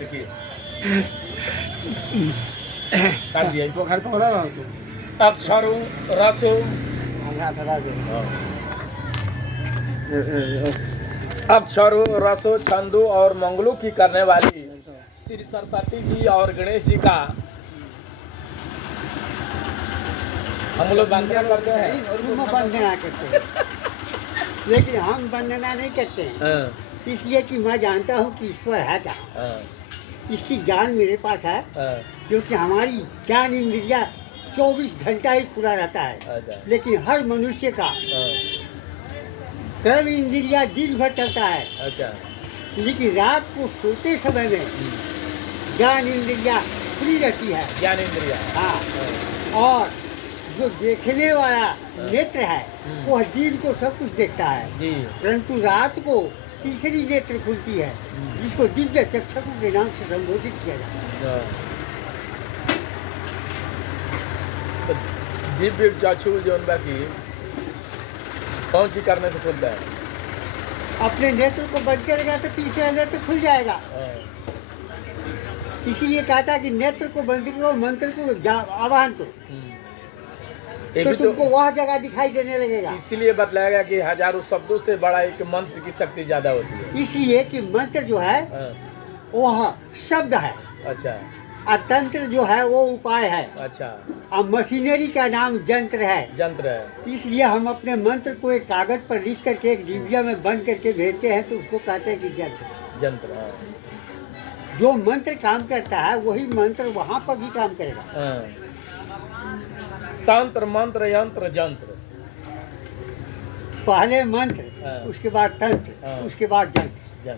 देखिए कर दिया तो घर पकड़ा रहा हूँ अक्षरो रसो अक्षरों रसों छंदों और मंगलों की करने वाली श्री सरस्वती जी और गणेश जी का हम लोग वंदना करते हैं। वंदना करते हैं लेकिन हम वंदना नहीं करते हैं इसलिए कि मैं जानता हूँ कि ईश्वर है क्या। इसकी ज्ञान मेरे पास है क्योंकि हमारी ज्ञान इंद्रिया 24 घंटा ही खुला रहता है। लेकिन हर मनुष्य का कर्म इंद्रिया दिन भर चलता है। लेकिन रात को सोते समय में ज्ञान इंद्रिया खुली रहती है। ज्ञान इंद्रिया हाँ। और जो देखने वाला नेत्र है वह दिन को सब कुछ देखता है परंतु रात को तीसरी नेत्र खुलती है जिसको दिव्य चक्षु के नाम से संबोधित किया जाता है। तो दिव्य चक्षु जो उनका की कौन सी करने से खुलता है? अपने नेत्र को बंद करेगा तो तीसरा नेत्र खुल जाएगा। इसीलिए कहा था कि नेत्र को बंद करो मंत्र को आह्वान करो तो तुमको वह जगह दिखाई देने लगेगा। इसलिए बतलाएगा कि हजारों शब्दों से बड़ा एक मंत्र की शक्ति ज्यादा होती है। इसलिए कि मंत्र जो है वह शब्द है। अच्छा। और तंत्र जो है वो उपाय है। अच्छा। और मशीनरी का नाम यंत्र है। यंत्र है। इसलिए हम अपने मंत्र को एक कागज पर लिख करके एक डिबिया में बंद करके भेजते हैं तो उसको कहते हैं कि यंत्र। यंत्र। जो मंत्र काम करता है वही मंत्र वहाँ पर भी काम करेगा। तंत्र मंत्र यंत्र यंत्र पहले मंत्र उसके बाद तंत्र उसके बाद यंत्र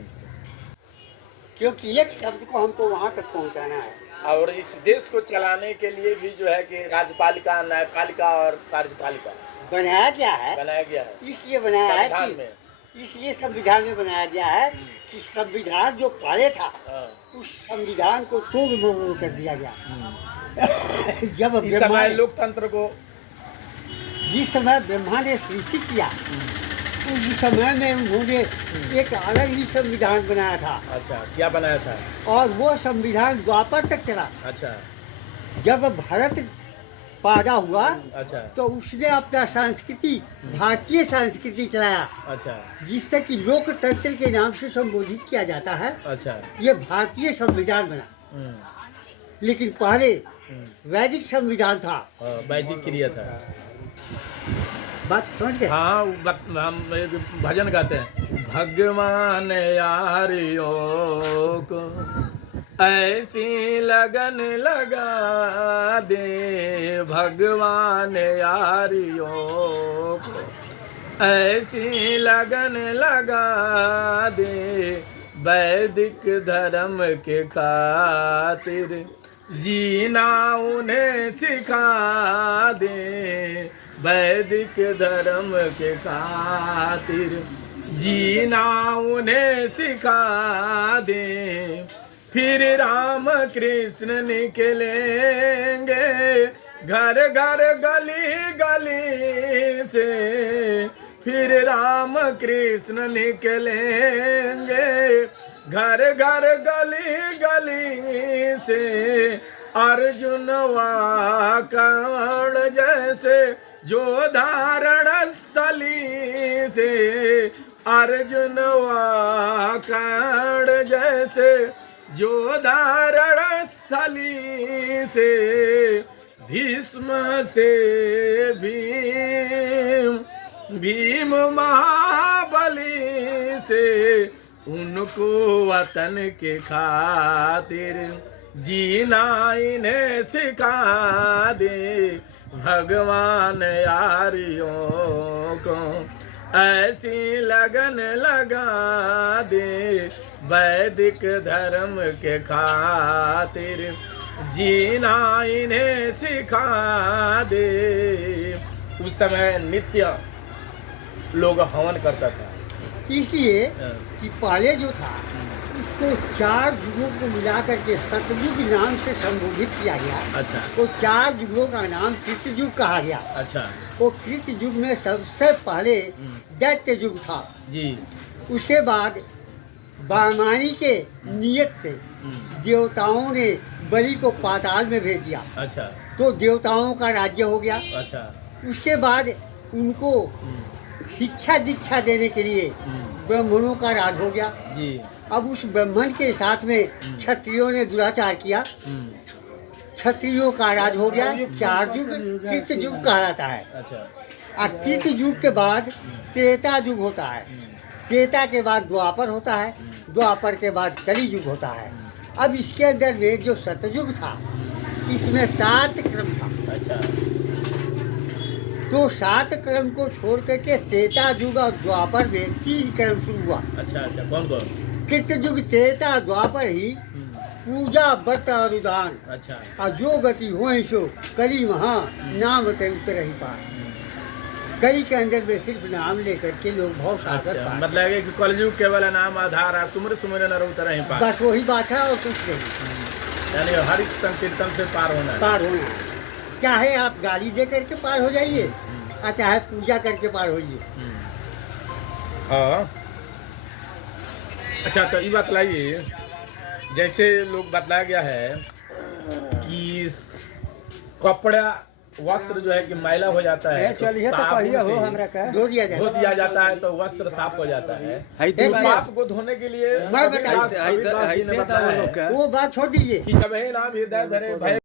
क्योंकि एक शब्द को हमको वहाँ तक पहुँचाना है। और इस देश को चलाने के लिए भी जो है कि राज्यपालिका न्यायपालिका और कार्यपालिका बनाया गया है। इसलिए बनाया है कि इसलिए संविधान में बनाया गया है कि संविधान जो पहले था उस संविधान को तोड़ मरोड़ कर दिया गया। जब इस समय लोकतंत्र को जिस समय ब्रह्मा ने सृष्टि किया उस समय में उन्होंने एक अलग ही संविधान बनाया था। अच्छा। क्या बनाया था? और वो संविधान द्वापर तक चला। अच्छा। जब भारत पैदा हुआ अच्छा तो उसने अपना संस्कृति भारतीय संस्कृति चलाया। अच्छा। जिससे कि लोकतंत्र के नाम से संबोधित किया जाता है। अच्छा। ये भारतीय संविधान बना। लेकिन पहले वैदिक संविधान था। वैदिक क्रिया था। बात समझ गए? हाँ हम भजन गाते हैं। भगवान यारियों को ऐसी लगन लगा दे भगवान यारियों को ऐसी लगन लगा दे वैदिक धर्म के खातिर जीना उन्हें सिखा दे वैदिक धर्म के खातिर जीना उन्हें सिखा दे फिर राम कृष्ण निकलेंगे घर घर गली गली से फिर राम कृष्ण निकलेंगे घर घर गली गली से अर्जुन वा कर्ण जैसे जो धारण स्थली से अर्जुन वा कर्ण जैसे जो धारण स्थली से भीष्म से भीम महाबली से उनको वतन के खातिर जीना इन्हें सिखा दे भगवान यारियों को ऐसी लगन लगा दे वैदिक धर्म के खातिर जीना इन्हें सिखा दे। उस समय नित्य लोग हवन करता था। इसलिए कि पहले जो था उसको 4 युगों को मिला करके सतयुग नाम से संबोधित किया गया। अच्छा। वो 4 युगों का नाम कृत युग कहा गया। अच्छा। वो कृत युग में सबसे पहले दैत्य युग था जी। उसके बाद बेईमानी के नियत से देवताओं ने बलि को पाताल में भेज दिया। अच्छा तो देवताओं का राज्य हो गया। अच्छा उसके बाद उनको शिक्षा दीक्षा देने के लिए ब्राह्मणों का राज हो गया जी। अब उस ब्राह्मण के साथ में क्षत्रियों ने दुराचार किया, क्षत्रियों का राज हो गया। 4 युग कृत युग कहलाता है। अच्छा और कृत युग के बाद त्रेता युग होता है, त्रेता के बाद द्वापर होता है, द्वापर के बाद कली युग होता है। अब इसके अंदर में जो सतयुग था इसमें 7 क्रम था। अच्छा तो 7 क्रम को छोड़ करके त्रेता युग और द्वापर में 3 क्रम शुरू हुआ। अच्छा अच्छा कौन कौन? कृत युग त्रेता द्वापर ही पूजा व्रत और उदान अच्छा और जो गति हो सो कली वहाँ नाम ते उतर ही पार। कली के अंदर में सिर्फ नाम लेकर के लोग भाव सागर अच्छा पार। मतलब है कि कलयुग केवल नाम आधार है, सुमर सुमर न उतर ही पार। बस वही बात है और कुछ नहीं। यानी हर संकीर्तन से पार होना है। पार होना है, चाहे आप गाली दे करके पार हो जाइए और चाहे पूजा करके पार होइए। हाँ अच्छा तो ये बतलाइए, जैसे लोग बतलाया गया है कि कपड़ा वस्त्र जो है कि मैला हो जाता है तो धो दिया धो जाए। दिया जाता है तो वस्त्र साफ हो जाता है। देखिए, तो पाप को धोने के लिए मैं बताइए, अविनाश जी ने बताया है वो बात छोड़ दीजिए। कि जब हे नाम हृदय धरे भय